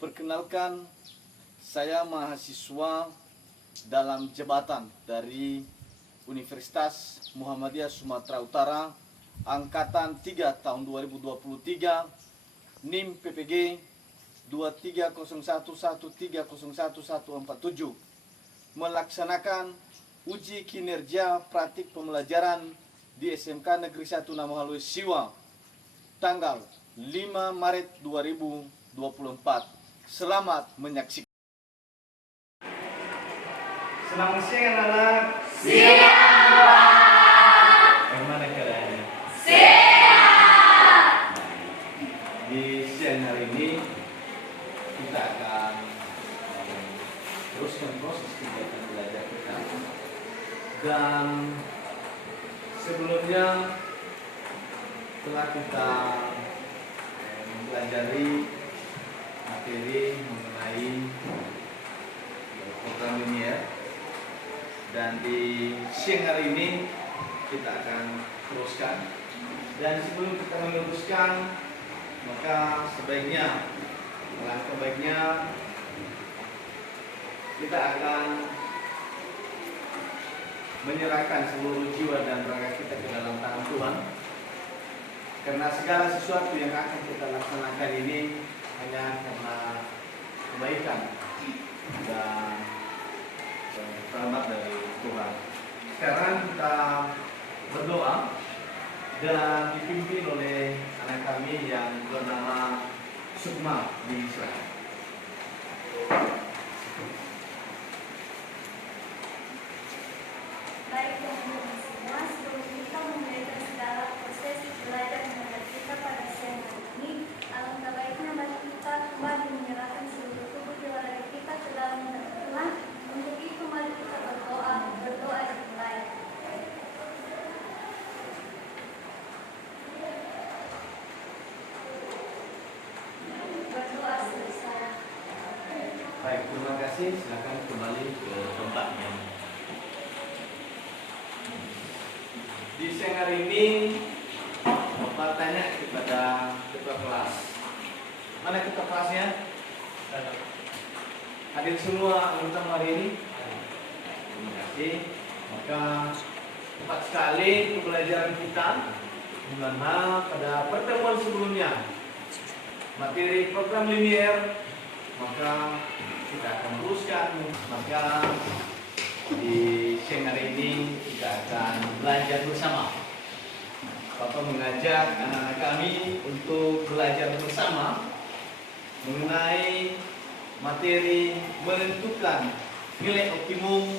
Perkenalkan, saya mahasiswa dalam jabatan dari Universitas Muhammadiyah Sumatera Utara, Angkatan 3 tahun 2023, NIM PPG 230113011147, melaksanakan uji kinerja praktik pembelajaran di SMK Negeri 1 Namahalui Siwa, tanggal 5 Maret 2024. Selamat menyaksikan. Selamat siang anak-anak. Siang, Pak. Bagaimana keadaannya? Sehat. Di siang hari ini kita akan teruskan proses kegiatan belajar kita. Dan sebelumnya telah kita mempelajari materi mengenai program linear, dan di siang hari ini kita akan teruskan. Dan sebelum kita meneruskan, maka sebaiknya, alangkah baiknya kita akan menyerahkan seluruh jiwa dan raga kita ke dalam tangan Tuhan, karena segala sesuatu yang akan kita laksanakan ini hanya karena kebaikan dan rahmat dari Tuhan. Sekarang kita berdoa dan dipimpin oleh anak kami yang bernama Sukma di Israel. Baik teman-teman semua, sebelum kita memulai segala proses belajar mengajar kita pada siang hari ini, alangkah baiknya mari kita kembali menyerahkan seluruh tubuh jiwa raga kita ke dalam Tuhan. Untuk itu mari kita berdoa dimulai. Berdoa selesai. Baik, terima kasih. Silakan kembali ke tempatnya. Di siang hari ini, Bapak tanya kepada ketua kelas, mana ketua kelasnya? Hadir semua anggota hari ini? Terima kasih. Maka tepat sekali pembelajaran kita, di mana pada pertemuan sebelumnya materi program linear, maka kita akan teruskan. Maka di siang hari ini kita akan belajar bersama. Bapak mengajak anak-anak kami untuk belajar bersama mengenai materi menentukan nilai optimum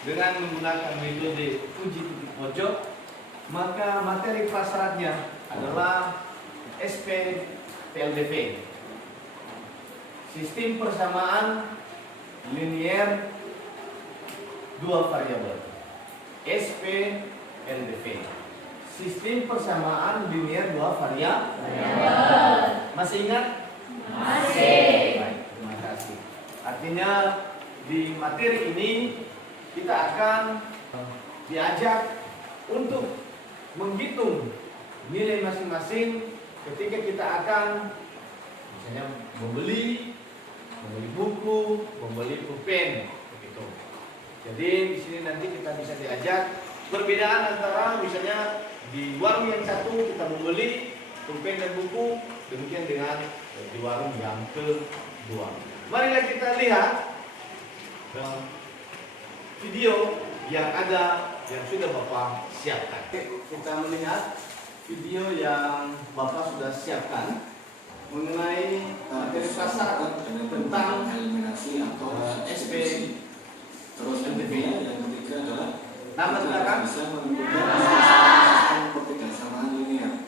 dengan menggunakan metode uji titik pojok. Maka materi prasyaratnya adalah SPLDV, sistem persamaan linear dua variabel. SPLDV, sistem persamaan linear dua variabel. Masih ingat? Masih. Baik, terima kasih. Artinya di materi ini kita akan diajak untuk menghitung nilai masing-masing ketika kita akan misalnya membeli buku, membeli pulpen, begitu. Jadi di sini nanti kita bisa diajak perbedaan antara misalnya di warung yang satu kita membeli pulpen dan buku, demikian dengan di warung yang kedua. Marilah kita lihat video yang ada, yang sudah Bapak siapkan. Kita melihat video yang Bapak sudah siapkan mengenai materi prasyarat tentang eliminasi atau SP. Terus yang ketiga adalah Nama belakang bisa menentukan pertidasamaan linear.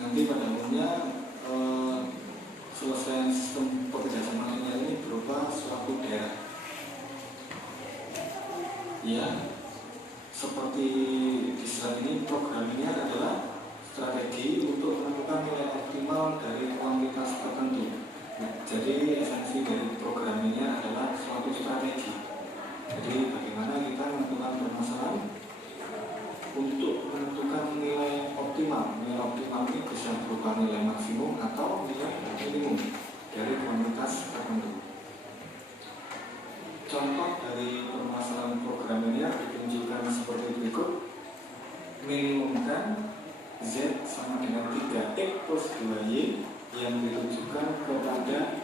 Nanti pada umumnya selesai sistem pertidasamaan linear ini berupa suatu daerah. Ya, seperti di slide ini, program linear adalah strategi untuk menentukan nilai optimal dari kuantitas tertentu. Jadi esensi dari program linear adalah suatu strategi. Jadi bagaimana kita menentukan permasalahan untuk menentukan nilai optimal. Nilai optimal ini bisa berupa nilai maksimum atau nilai minimum dari kuantitas plus 2Y yang ditujukan kepada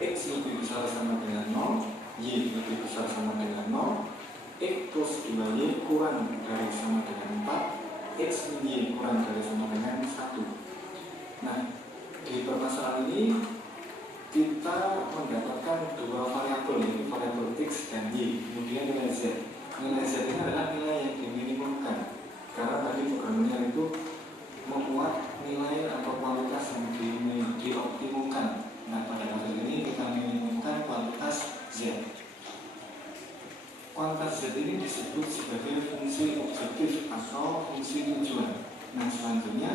X lebih besar sama dengan 0, Y lebih besar sama dengan 0, X plus 2Y kurang dari sama dengan 4, X min Y kurang dari sama dengan 1. Nah, di permasalahan ini kita mendapatkan dua variabel, yaitu variabel X dan Y, kemudian nilai Z. Nilai Z ini adalah nilai yang diminimumkan, karena tadi programnya itu memuat nilai atau kualitas yang dioptimumkan. Nah, pada kasus ini kita minimumkan kualitas Z. Kualitas Z ini disebut sebagai fungsi objektif atau fungsi tujuan. Nah, selanjutnya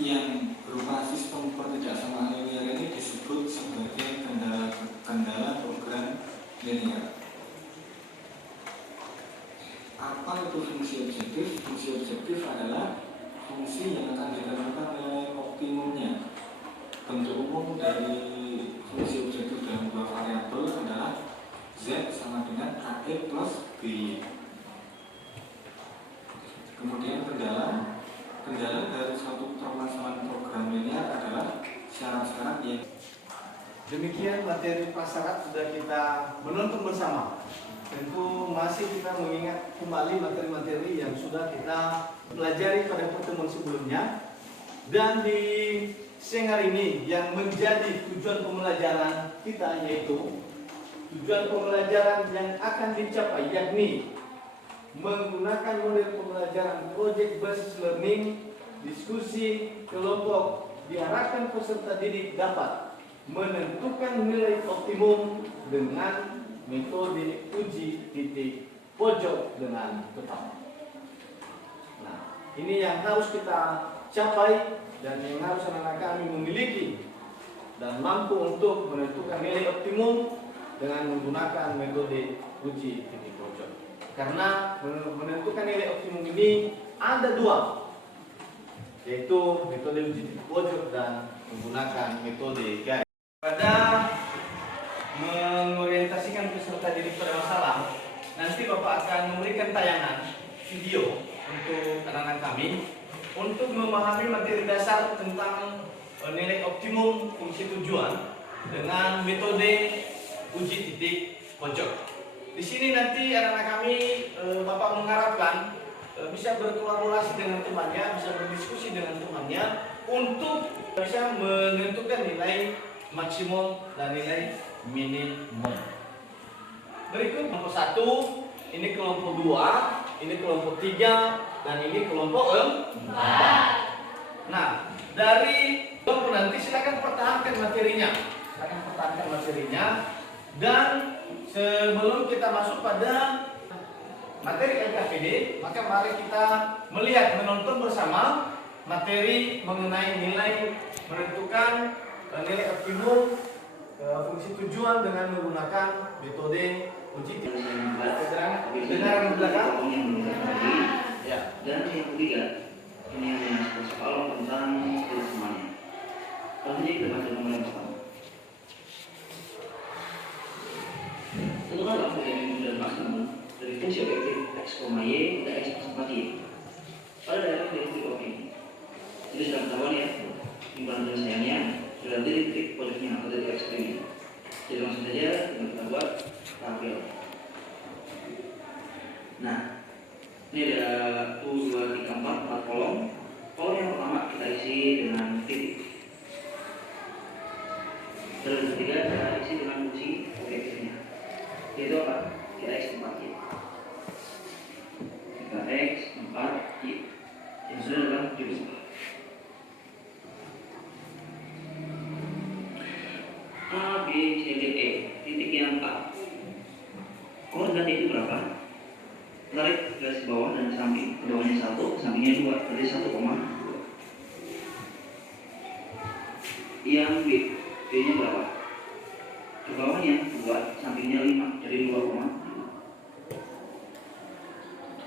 yang berupa sistem pertidaksamaan linear ini disebut sebagai kendala program linear. Apa itu fungsi objektif? Fungsi objektif adalah fungsi yang akan ditentukan nilai optimumnya. Bentuk umum dari fungsi objektif dalam dua variabel adalah Z sama dengan AX plus BY. Kemudian kendala dari suatu permasalahan program linear adalah syarat-syarat yang Demikian materi prasyarat sudah kita menonton bersama. Tentu masih kita mengingat kembali materi-materi yang sudah kita pelajari pada pertemuan sebelumnya. Dan di siang hari ini yang menjadi tujuan pembelajaran kita, yaitu tujuan pembelajaran yang akan dicapai, yakni menggunakan model pembelajaran project based learning, diskusi kelompok, diharapkan peserta didik dapat menentukan nilai optimum dengan metode uji titik pojok dengan tepat. Nah, ini yang harus kita capai dan yang harus anak-anak kami memiliki dan mampu untuk menentukan nilai optimum dengan menggunakan metode uji titik pojok. Karena menentukan nilai optimum ini ada dua, yaitu metode uji titik pojok dan menggunakan metode garis. Pada mengorientasikan peserta didik pada masalah, nanti Bapak akan memberikan tayangan video untuk anak-anak kami untuk memahami materi dasar tentang nilai optimum fungsi tujuan dengan metode uji titik pojok. Di sini nanti anak-anak kami Bapak mengharapkan bisa berkolaborasi dengan temannya, bisa berdiskusi dengan temannya untuk bisa menentukan nilai maksimum dan nilai minimum. Berikut kelompok 1, ini kelompok 2, ini kelompok 3, dan ini kelompok 4. Nah, dari kelompok nanti silakan pertahankan materinya. Dan sebelum kita masuk pada materi LKPD, maka mari kita menonton bersama materi mengenai nilai menentukan nilai optimum fungsi tujuan dengan menggunakan metode uji titik. Kedengaran belakang? Ya. Dan yang ketiga, ini yang soal tentang semuanya. Selanjutnya kita baca nomor yang pertama. Tentukan langsung dan maksimum dari fungsi objektif x, y dan x plus y pada daerah titik optimum. Jadi sudah ketahuan ya, timbangan penyelesaiannya sudah titik pojoknya atau titik ekstrim. Jadi langsung saja kita buat tabel. Nah, ini ada 1, 2, 3, 4 kolom. Kolom yang pertama kita isi dengan titik. Terus yang ketiga kita isi dengan fungsi objektifnya. Yaitu apa? 3x 4y. 3x 4y. Yang sudah dalam judul. A, B, C, D, E. Titik yang A. Koordinat itu berapa? Tarik garis bawah dan samping. Ke bawahnya 1, sampingnya 2. Berarti 1,2. Yang B. B-nya berapa? Ke bawahnya 2, sampingnya 5. Jadi 2,5.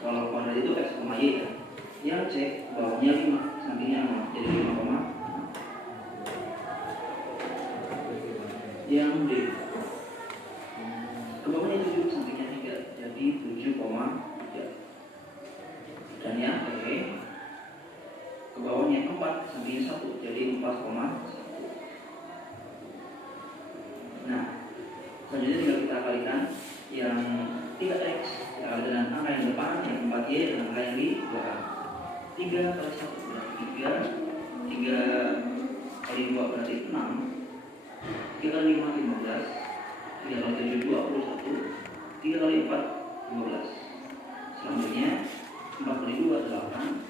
Kalau koordinat itu x, y ya. Yang C. Bawahnya 5, sampingnya 6. Jadi 5,5. Yang D. Ke bawahnya 7, sampingnya 3. Jadi 7,3. Dan yang E. Ke bawahnya 4, 4 sampingnya 1, jadi 4,1. Nah, selanjutnya tinggal kita kalikan yang 3x kita kali dengan angka yang depan, yang 4y dan angka yang di belakang. 3 kali 1 berarti 3, 3 kali 2 berarti 6, 3 kali 5 15, 3 kali 7 21, 3 kali 4 12. Selanjutnya 4 kali 2 8,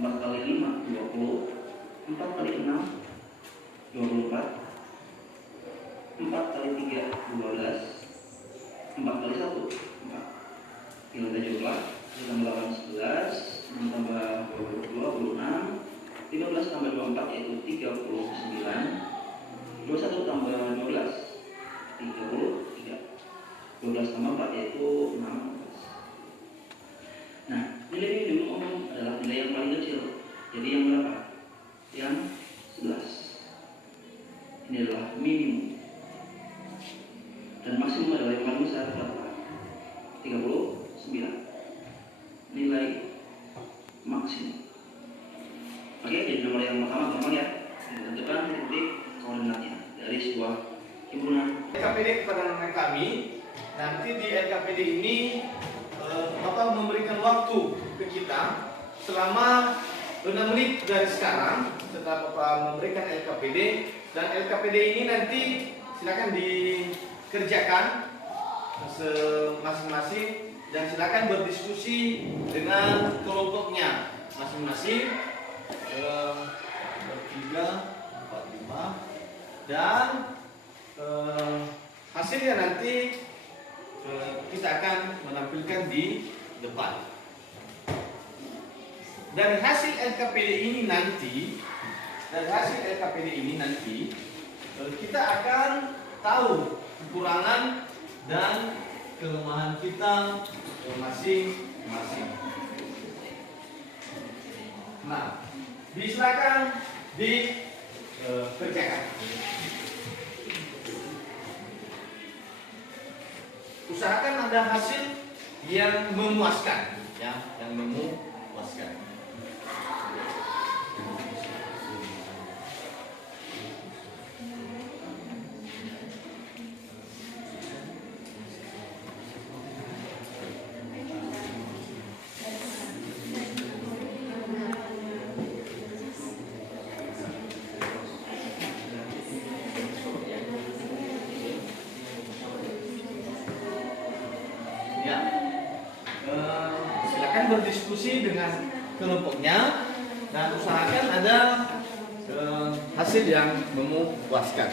4 kali 5 20, 4 kali 6 24, 4 kali 3 12, 4 kali 1 4. Tinggal kita jumlah, 8 11, 6 tambah 20 26, 15 tambah 24 yaitu 39, 21 tambah 12 33, 12 tambah 4 yaitu 16. Nah, nilai minimum umum adalah nilai yang paling kecil. Jadi yang berapa? Yang 11. Ini adalah minimum. Dan maksimum adalah yang paling besar berapa? 39. Nilai maksimum. Oke, jadi nomor yang pertama teman ya, ditentukan titik koordinatnya dari sebuah himpunan. LKPD keterangan kami, nanti di LKPD ini Bapak memberikan waktu ke kita selama 6 menit dari sekarang setelah Bapak memberikan LKPD, dan LKPD ini nanti silakan dikerjakan masing-masing dan silakan berdiskusi dengan kelompoknya masing-masing, 3, 4, 5, dan hasilnya nanti kita akan menampilkan di depan. Dari hasil LKPD ini nanti, kita akan tahu kekurangan dan kelemahan kita masing-masing. Nah, silakan dikerjakan. Usahakan ada hasil yang memuaskan, ya, yang memuaskan. Silakan berdiskusi dengan kelompoknya dan usahakan ada hasil yang memuaskan.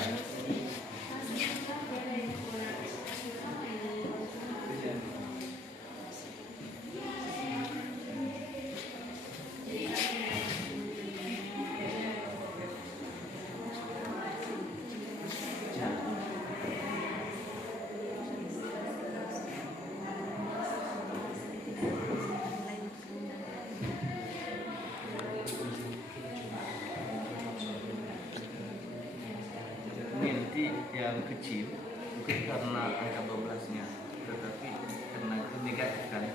Yang kecil bukan karena angka 12-nya, tetapi karena itu negatif kan.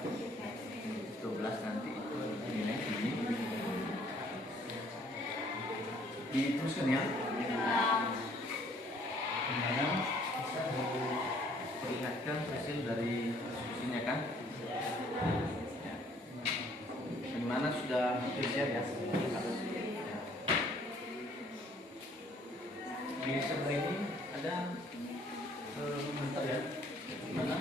12 nanti itu nilai ini diteruskan ya. Gimana bisa perlihatkan hasil dari diskusinya kan? Ya. Bagaimana sudah share ya? Di sebelah ini ada bentar ya, mana?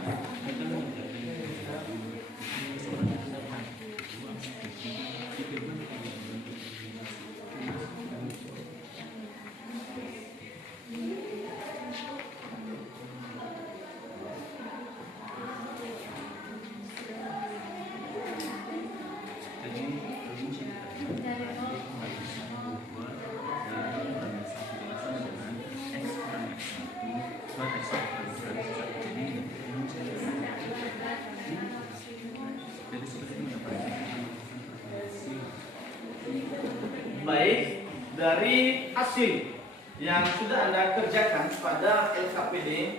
Baik, dari hasil yang sudah Anda kerjakan pada LKPD,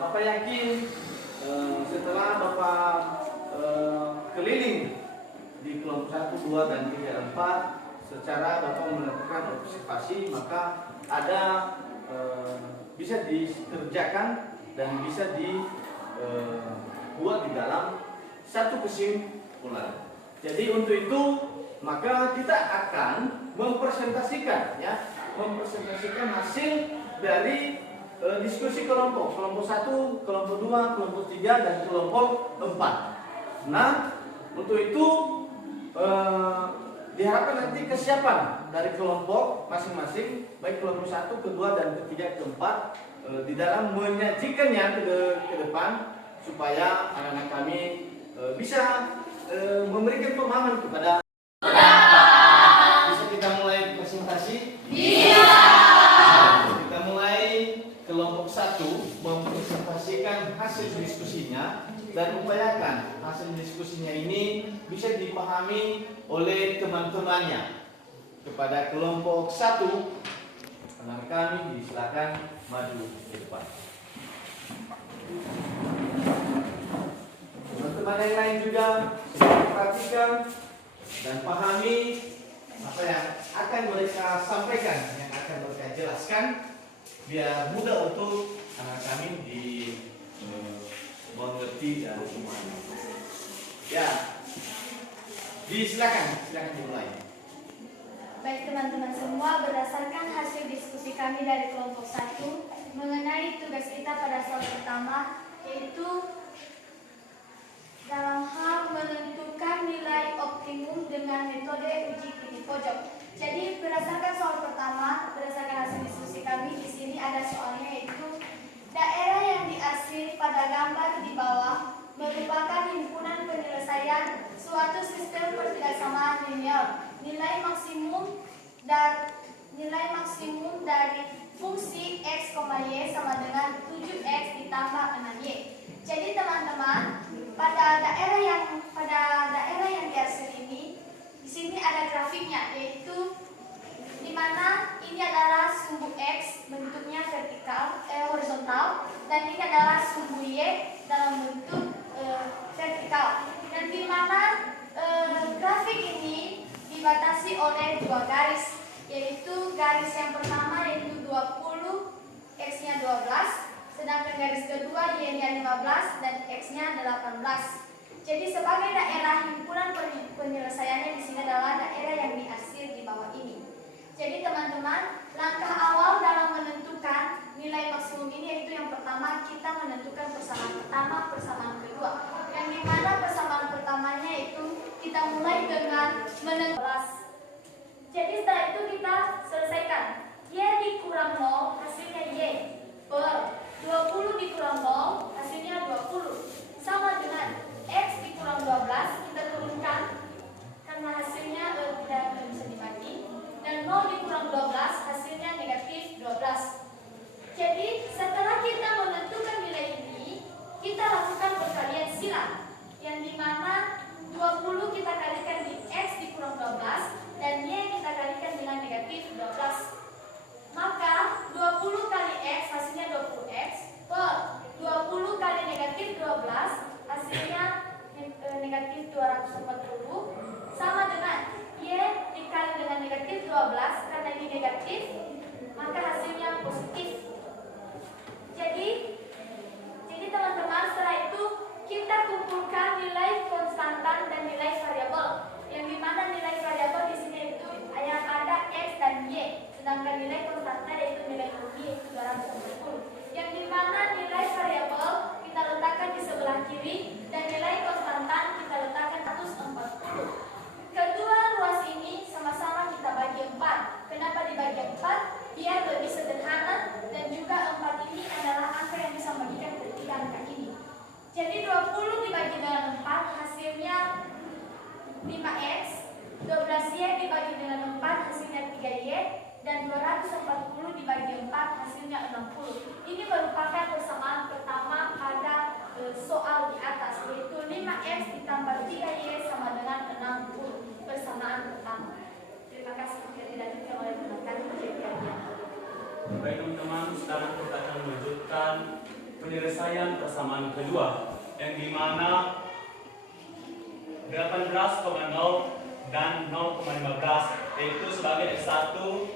Bapak yakin setelah Bapak keliling di kelompok 1, 2, dan 3, 4 secara Bapak melakukan observasi, maka ada bisa dikerjakan dan bisa dibuat di dalam satu kesimpulan. Jadi untuk itu maka kita akan mempresentasikan hasil dari diskusi kelompok 1, kelompok 2, kelompok 3 dan kelompok 4. Nah, untuk itu diharapkan nanti kesiapan dari kelompok masing-masing, baik kelompok 1, kedua dan ketiga, keempat di dalam menyajikannya ke depan supaya anak-anak kami bisa memberikan pemahaman kepada. Bisa kita mulai presentasi? Bisa. Kita mulai kelompok 1 mempresentasikan hasil diskusinya dan upayakan hasil diskusinya ini bisa dipahami oleh teman-temannya. Kepada kelompok 1, anak kami disilakan maju ke depan. Teman-teman yang lain juga perhatikan dan pahami apa yang akan mereka sampaikan, yang akan mereka jelaskan, biar mudah untuk anak kami mengerti dan semuanya. Ya, silakan dimulai. Baik teman-teman semua, berdasarkan hasil diskusi kami dari kelompok 1 mengenai tugas kita pada soal pertama, yaitu dalam hal menentukan nilai optimum dengan metode uji titik pojok. Jadi berdasarkan soal pertama, berdasarkan hasil diskusi kami di sini ada soalnya, yaitu daerah yang diarsir pada gambar di bawah merupakan himpunan penyelesaian suatu sistem pertidaksamaan linear. Nilai maksimum dari fungsi x, y sama dengan 7x ditambah 6y. Jadi teman-teman, pada daerah yang diarsir ini, di sini ada grafiknya, yaitu di mana ini adalah sumbu x bentuknya horizontal, dan ini adalah sumbu y dalam bentuk vertikal. Dan di mana grafik ini dibatasi oleh dua garis, yaitu garis yang pertama yaitu 20, x-nya 12, sedangkan garis kedua y-nya 15 dan x-nya 18. Jadi sebagai daerah himpunan penyelesaiannya di sini adalah daerah yang diarsir di bawah ini. Jadi teman-teman, langkah awal dalam menentukan nilai maksimum ini yaitu yang pertama kita menentukan persamaan pertama, persamaan kedua. Yang dimana persamaan pertamanya itu kita mulai dengan menentukan. Jadi setelah itu kita selesaikan. Y dikurang 0 hasilnya Y per 20 dikurang 0 hasilnya 20 sama dengan X dikurang 12, kita turunkan karena hasilnya tidak bisa dibagi, dan 0 dikurang 12 hasilnya negatif 12. Jadi setelah kita menentukan nilai ini, kita lakukan perkalian silang, yang dimana 20 kita kalikan di X dikurang 12 dan Y kita kalikan dengan negatif 12. Maka 20 kali X hasilnya 20X per 20 kali negatif 12 hasilnya negatif 240 sama dengan Y dikali dengan negatif 12, karena ini negatif maka hasilnya positif. Jadi teman-teman, setelah itu kita kumpulkan nilai konstantan dan nilai variabel, yang dimana nilai variabel di sini itu yang ada X dan Y, sedangkan nilai konstantan yaitu nilai Y yaitu 240, yang dimana nilai variabel kita letakkan di sebelah kiri dan nilai konstantan kita letakkan 140. Kedua ruas ini sama-sama kita bagi 4. Kenapa dibagi 4? Biar lebih sederhana, dan juga 4 ini adalah angka yang bisa membagikan ketiga angka ini. Jadi 20 dibagi dengan 4 hasilnya 5x, 12y dibagi dengan 4 hasilnya 3y, dan 240 dibagi 4 hasilnya 60. Ini merupakan persamaan pertama pada soal di atas, yaitu 5x ditambah 3y sama dengan 60, persamaan pertama. Terima kasih. Dilanjutkan oleh teman-teman. Baik teman-teman, sekarang kita akan melanjutkan penyelesaian persamaan kedua, yang dimana 18,0 dan 0,15 yaitu sebagai X1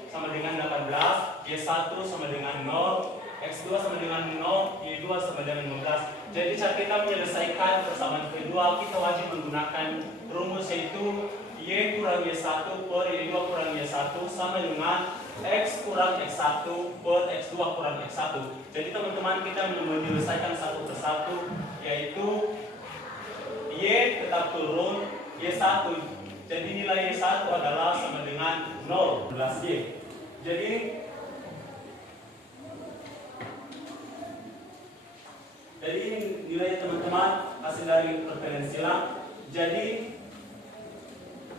sama dengan 18, Y1 sama dengan 0, X2 sama dengan 0, Y2 sama dengan 15. Jadi cara kita menyelesaikan persamaan kedua, kita wajib menggunakan rumus yaitu Y kurang Y1 per Y2 kurang Y1 sama dengan X kurang X1 per X2 kurang X1. Jadi teman-teman kita menyelesaikan satu persatu, yaitu Y tetap turun Y1. Jadi nilai Y1 adalah sama dengan 0, 11Y. Jadi ini nilai teman-teman hasil dari perpensilan. Jadi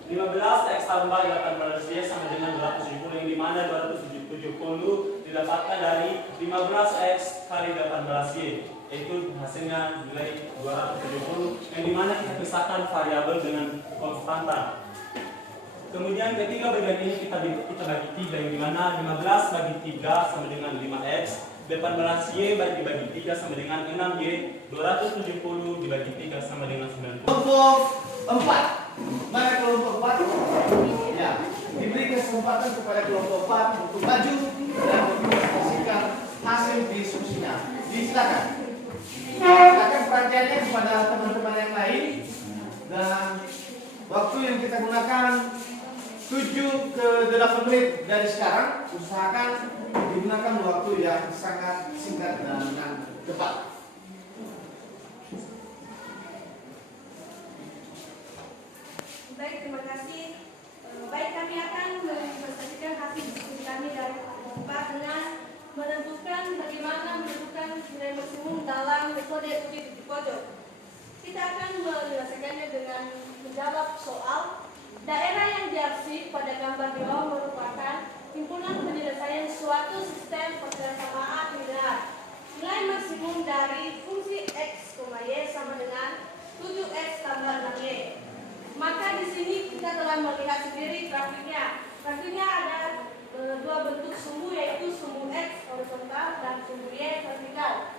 15 X tambah 18Y sama dengan 270, yang dimana 270 didapatkan dari 15X kali 18Y, yaitu hasilnya nilai 270, yang dimana kita pisahkan variabel dengan konstanta. Kemudian ketiga bagian ini kita bagi 3, yang dimana 15 bagi 3 sama dengan 5X, 18Y bagi 3 sama dengan 6Y, 270 dibagi 3 sama dengan 90. Kelompok 4. Mana kelompok 4? Ya, diberi kesempatan kepada kelompok 4 untuk maju dan menginformasikan hasil diskusinya. Silakan. Silakan perhatiannya kepada teman-teman yang lain, dan waktu yang kita gunakan 7 ke 8 menit dari sekarang. Usahakan digunakan waktu yang sangat singkat dan tepat. Baik, terima kasih. Baik, kami akan mempresentasikan hasil diskusi kami dari kelompok 4 dengan menentukan bagaimana menentukan nilai maksimum dalam metode uji titik pojok. Kita akan menyelesaikannya dengan menjawab soal. Daerah yang diarsip pada gambar di bawah merupakan himpunan penyelesaian suatu sistem persamaan linear. Nilai maksimum dari fungsi X, Y sama dengan 7X tambah 6Y. Maka di sini kita telah melihat sendiri grafiknya. Grafiknya ada dua bentuk sumbu, yaitu sumbu X horizontal dan sumbu Y vertikal.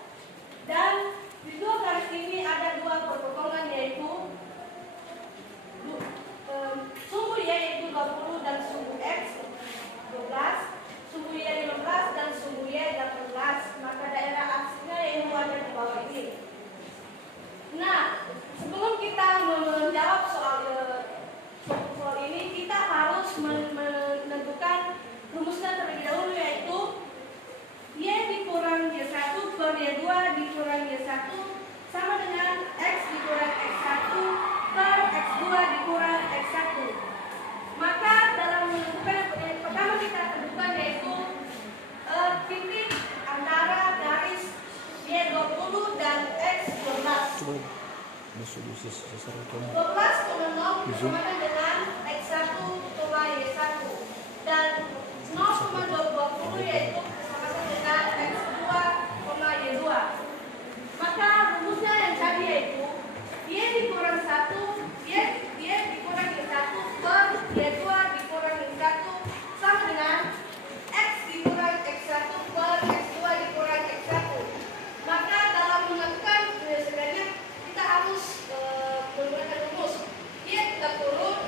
Dan di dua garis ini ada dua perpotongan, yaitu sumbu Y yaitu 20 dan sumbu X 12, sumbu Y 15 dan sumbu Y 18. Maka daerah aksesnya yaitu ada di bawah ini. Nah, sebelum kita menjawab soal ini, kita harus menentukan rumusnya terlebih dahulu, yaitu Y dikurang Y1 per Y2 dikurang Y1 sama dengan X dikurang X1 per X2 dikurang X1. Maka dalam menentukan yang pertama kita tentukan yaitu titik antara garis Y20 dan X12. 12,0 bersamaan dengan X1, Y1, dan 0,20 yaitu bersamaan dengan X2, Y2. Maka rumusnya yang tadi yaitu Y dikurang 1, Y dikurang Y1 per Y2 dikurang Y1 sama dengan X dikurang X1 per X2 dikurang X1. Maka dalam menentukan penyelesaiannya kita harus menggunakan rumus Y tetap turun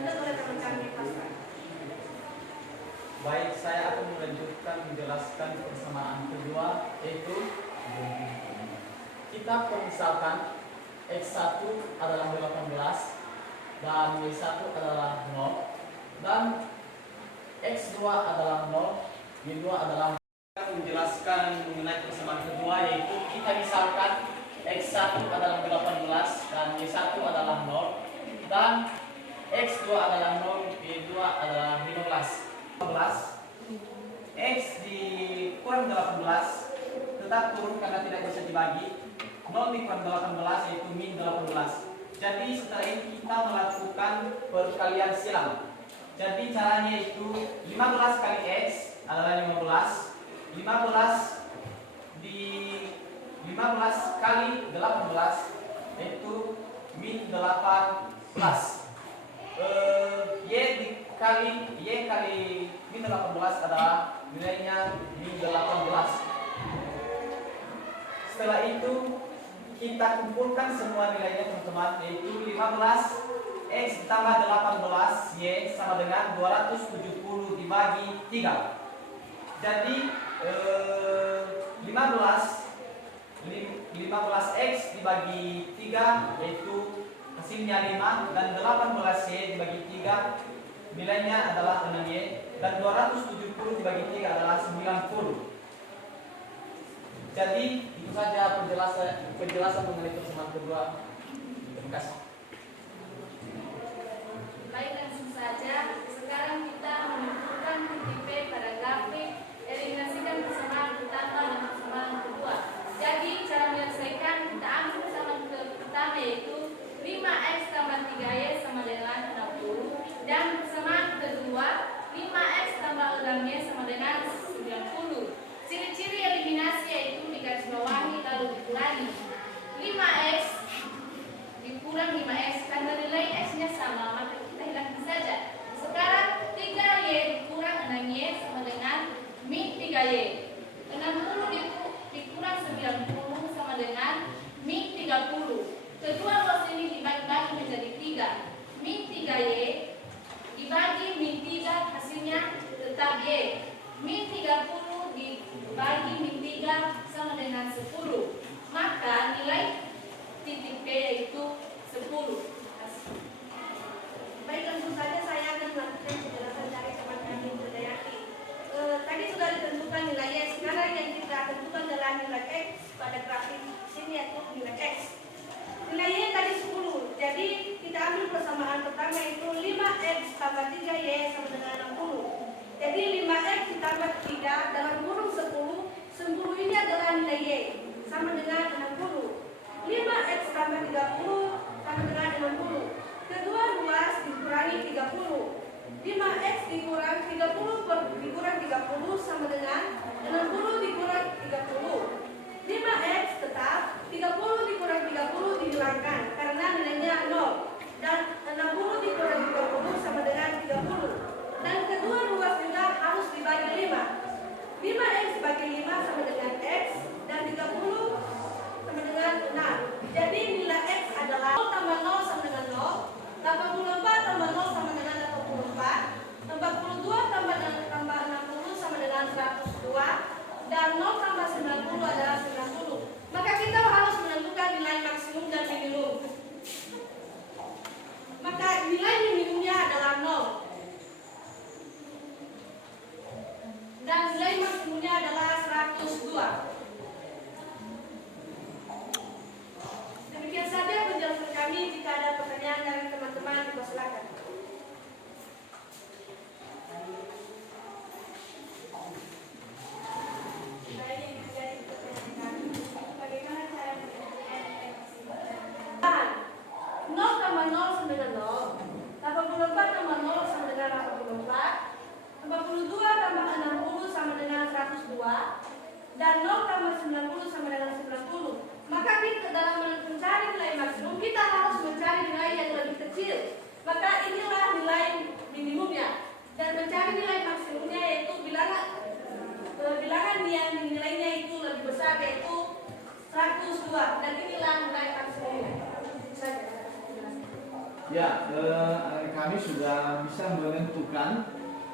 dilanjutkan oleh teman kami Pastor. Baik, saya akan melanjutkan menjelaskan persamaan kedua, yaitu kita permisalkan X1 adalah 18 dan Y1 adalah 0 dan X2 adalah 0, Y2 adalah 0. Menjelaskan mengenai persamaan kedua, yaitu kita misalkan X1 adalah 18 dan Y1 adalah 0 dan X2 adalah 0, Y2 adalah 15. X dikurang 18 tetap turun karena tidak bisa dibagi. 0 dikurang 18 yaitu min 18. Jadi setelah ini kita melakukan perkalian silang. Jadi caranya itu 15 kali X adalah 15. 15 kali 18 yaitu min 18. Y kali min 18 adalah nilainya min 18. Setelah itu kita kumpulkan semua nilainya teman-teman, yaitu 15 X ditambah 18 Y sama dengan 270 dibagi 3. Jadi 15X dibagi 3 yaitu hasilnya 5 dan 18Y dibagi 3 nilainya adalah 6Y dan 270 dibagi 3 adalah 90. Jadi itu saja penjelasan mengenai persamaan kedua. Terima kasih. Baik, langsung saja. Sekarang kita menentukan titik P pada grafik eliminasikan persamaan pertama dan persamaan kedua. Jadi cara menyelesaikan kita ambil persamaan pertama yaitu 5X tambah 3Y sama dengan 60 dan persamaan kedua 5X tambah 6Y sama dengan 90. Ciri-ciri eliminasi yaitu digarisbawahi lalu dikurangi. 5X dikurang 5X karena nilai X-nya sama maka kita hilangkan saja. Sekarang 3Y dikurang 6Y sama dengan min 3Y. 60 dikurang 90 sama dengan min 30. Kedua ruas ini dibagi-bagi menjadi 3. Min 3Y dibagi min 3 hasilnya tetap Y. Min 30 dibagi min 3 sama dengan 10. Maka nilai titik P yaitu 10. Baik, langsung saja saya akan melakukan penjelasan dari teman kami Hidayati. Tadi sudah ditentukan nilai Y. Sekarang yang kita tentukan adalah nilai X pada grafik sini yaitu nilai X. Nilai Y tadi 10. Jadi kita ambil persamaan pertama yaitu 5X tambah 3Y sama dengan 60. Jadi 5X ditambah 3 dalam kurung 10. 10 ini adalah nilai Y sama dengan 60. 5X tambah 30 sama dengan 60. Kedua ruas dikurangi 30. 5X dikurang 30 dikurang 30 sama dengan 60 dikurang 30. 5X tetap 30 dikurang 30 dihilangkan karena nilainya 0. Dan 60 dikurang 30 sama dengan 30. Dan kedua ruas juga harus dibagi 5. 5X dibagi 5 sama dengan X dan 30 sama dengan 6. Jadi nilai X adalah 0 tambah 0 sama dengan 0, 84 tambah 0 sama dengan 84, 42 tambah 60 sama dengan 102, dan 0 tambah 90 adalah 90. Maka kita harus menentukan nilai maksimum dan minimum. Maka nilai minimumnya adalah 0. Dan nilai maksimumnya adalah 102. Demikian saja penjelasan kami. Jika ada pertanyaan dari teman-teman, dipersilakan. Bagaimana cara menentukan nilai maksimum? 0 tambah 0 sama dengan 0, 84 tambah 0 sama dengan 84, 42 tambah 60 sama dengan 102, dan 0 tambah 90 sama dengan 90. Maka kita dalam mencari nilai maksimum kita harus mencari nilai yang lebih kecil. Maka inilah nilai minimumnya. Dan mencari nilai maksimumnya yaitu bilangan yang nilainya itu lebih besar yaitu 102. Dan inilah nilai maksimumnya. Saja. Ya, anak kami sudah bisa menentukan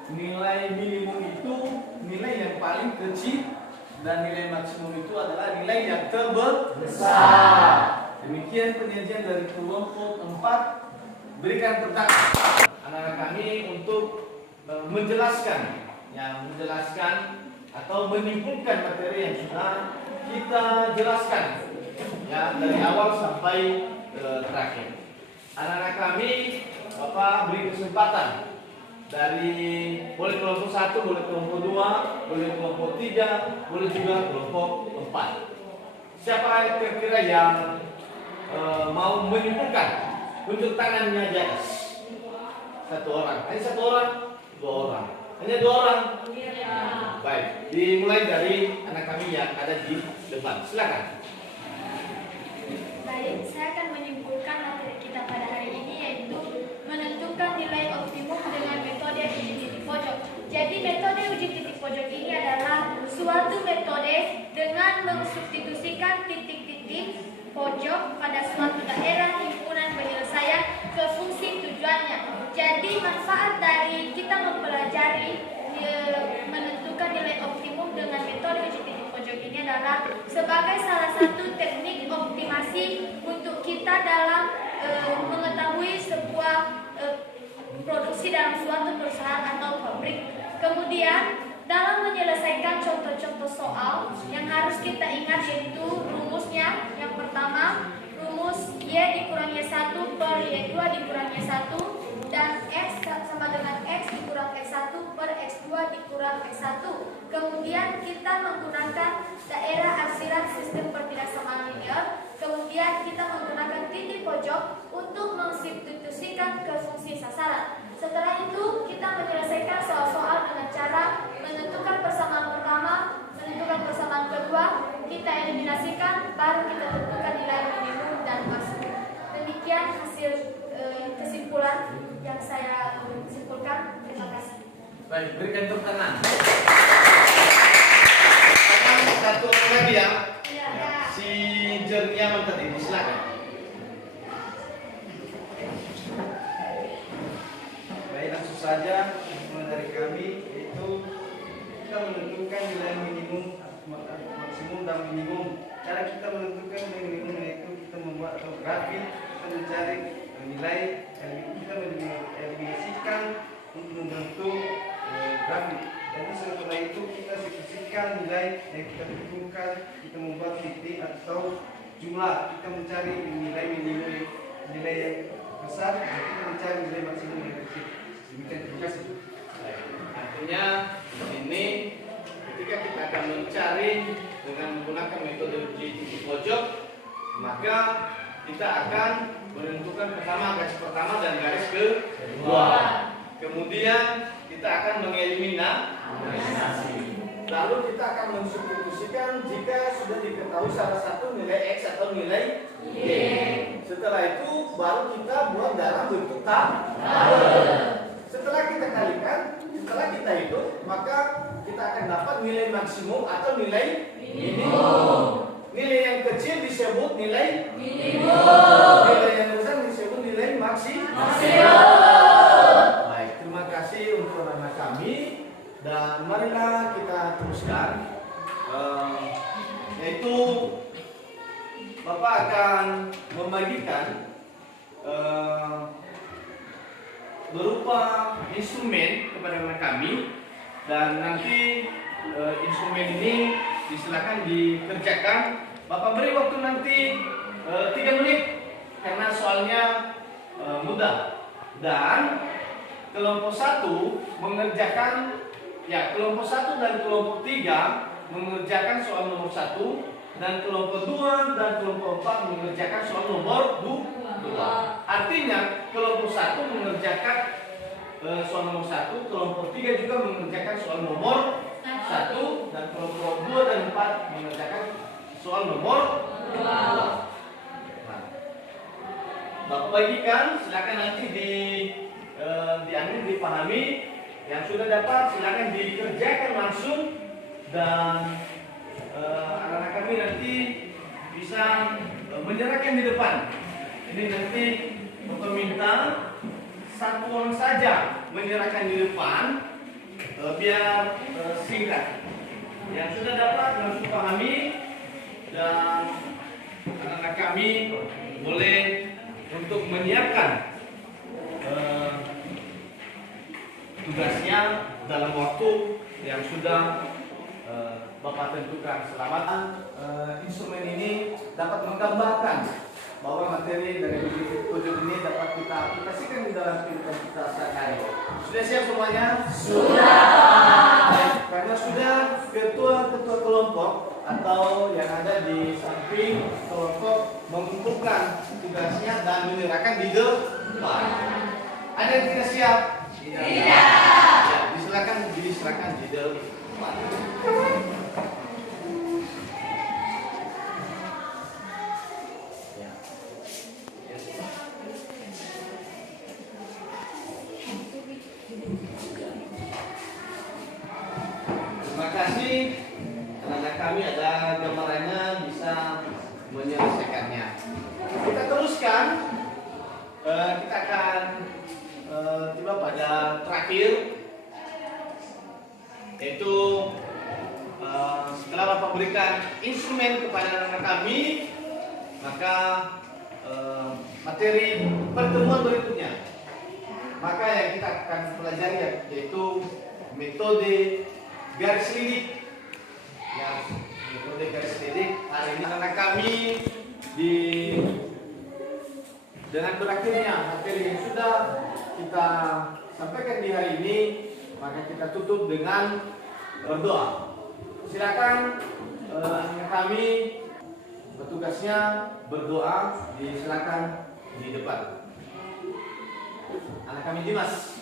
nilai minimum itu nilai yang paling kecil dan nilai maksimum itu adalah nilai yang terbesar. Demikian penyajian dari kelompok 4. Berikan tepuk anak-anak kami untuk menjelaskan atau menyimpulkan materi yang sudah kita jelaskan ya dari awal sampai terakhir. Anak-anak kami, Bapak beri kesempatan dari boleh kelompok 1, boleh kelompok 2, boleh kelompok 3, boleh juga kelompok 4. Siapa kira-kira yang mau menyimpulkan? Tunjuk tangannya di atas. 1 orang. Hanya 1 orang? 2 orang. Hanya 2 orang? Baik, dimulai dari anak kami yang ada di depan. Silakan. Baik, saya akan menyimpulkan materi kita pada hari ini, yaitu menentukan nilai optimum dengan metode uji titik pojok. Jadi metode uji titik pojok ini adalah suatu metode dengan mensubstitusikan titik-titik pojok pada suatu daerah himpunan penyelesaian ke fungsi tujuannya. Jadi manfaat dari kita mempelajari menentukan nilai optimum dengan metode uji titik pojok ini adalah sebagai salah satu teknik optimasi untuk kita dalam mengetahui sebuah produksi dalam suatu perusahaan atau pabrik. Kemudian dalam menyelesaikan contoh-contoh soal yang harus kita ingat yaitu rumusnya. Yang pertama, rumus Y dikurangi 1 per Y2 dikurangi 1 dan X sama dengan X dikurang X1 per X2 dikurang X1. Kemudian kita menggunakan daerah arsiran sistem pertidaksamaan linear. Kemudian kita menggunakan titik pojok untuk mensubstitusikan ke fungsi sasaran. Setelah itu kita menyelesaikan soal-soal dengan cara menentukan persamaan pertama, menentukan persamaan kedua, kita eliminasikan, baru kita tentukan nilai minimum dan maksimum. Demikian hasil kesimpulan yang saya simpulkan. Terima kasih. Baik, berikan tepuk tangan. Satu orang lagi ya. Ya. Si Jerniawan tadi, silakan. Baik, langsung saja mulai dari kami, yaitu kita menentukan nilai minimum, maksimum dan minimum. Cara kita menentukan nilai minimum yaitu kita membuat atau grafik, kita mencari nilai, kita mengeliminasikan untuk membentuk grafik. Jadi setelah itu kita substitusikan nilai yang kita tentukan, kita membuat titik atau jumlah, kita mencari nilai minimum, nilai yang besar, dan kita mencari nilai maksimum yang kecil. Demikian, terima kasih. Artinya ini ketika kita akan mencari dengan menggunakan metode uji titik pojok, maka kita akan menentukan pertama garis pertama dan garis kedua. Kemudian kita akan mengeliminasi. Lalu kita akan mensubstitusikan jika sudah diketahui salah satu nilai X atau nilai Y. Setelah itu baru kita buat dalam bentuk tabel. Setelah kita kalikan, setelah kita hitung, maka kita akan dapat nilai maksimum atau nilai minimum. Nilai yang kecil disebut nilai minimum. Nilai yang besar disebut nilai maksimum. Baik, terima kasih untuk anak kami. Dan marilah kita teruskan, yaitu Bapak akan membagikan berupa instrumen kepada anak kami, dan nanti instrumen ini disilakan dikerjakan. Bapak beri waktu nanti 3 menit karena soalnya mudah. Dan kelompok 1 mengerjakan, kelompok 1 dan kelompok 3 mengerjakan soal nomor 1, dan kelompok 2 dan kelompok 4 mengerjakan soal nomor 2. Artinya kelompok 1 mengerjakan soal nomor 1, kelompok 3 juga mengerjakan soal nomor 1, dan kelompok 2 dan 4 mengerjakan soal nomor 2. Nah, Bapak bagikan, silakan nanti diambil, dipahami. Yang sudah dapat silakan dikerjakan langsung, dan anak-anak kami nanti bisa menyerahkan di depan. Ini nanti Bapak minta satu orang saja menyerahkan di depan, biar singkat. Yang sudah dapat langsung pahami, dan anak-anak kami boleh untuk menyiapkan tugasnya dalam waktu yang sudah Bapak tentukan. Selamat. Instrumen ini dapat menggambarkan bahwa materi dari tujuan ini dapat kita aplikasikan di dalam kehidupan kita sehari-hari. Sudah siap semuanya? Sudah. Baik, karena sudah ketua kelompok atau yang ada di samping kelompok mengumpulkan tugasnya dan menyerahkan di depan. Ada yang tidak siap? Tidak. Ya, diserahkan di depan. Terima kasih. Anak kami ada gambarannya, bisa menyelesaikannya. Kita teruskan. Kita akan tiba pada terakhir, yaitu setelah Bapak berikan instrumen kepada anak kami, maka materi pertemuan berikutnya, maka yang kita akan pelajari yaitu metode garis lidik. Ya, metode garis lidik. Hari ini anak kami dengan berakhirnya materi yang sudah kita sampaikan di hari ini, maka kita tutup dengan berdoa. Silakan anak kami bertugasnya berdoa, silakan di depan. Anak kami Dimas.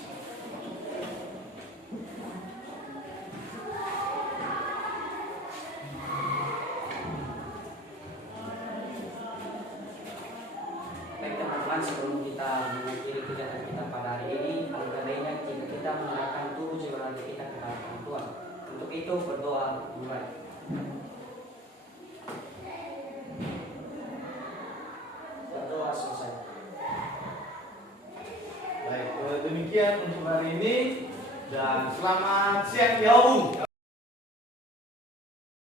Baik teman-teman, sebelum kita mengakhiri kegiatan kita pada hari ini, alangkah baiknya jika kita menyerahkan tubuh jiwa raga kita kepada Tuhan. Untuk itu berdoa dimulai. Berdoa selesai. Baik, demikian untuk hari ini, dan selamat siang ya.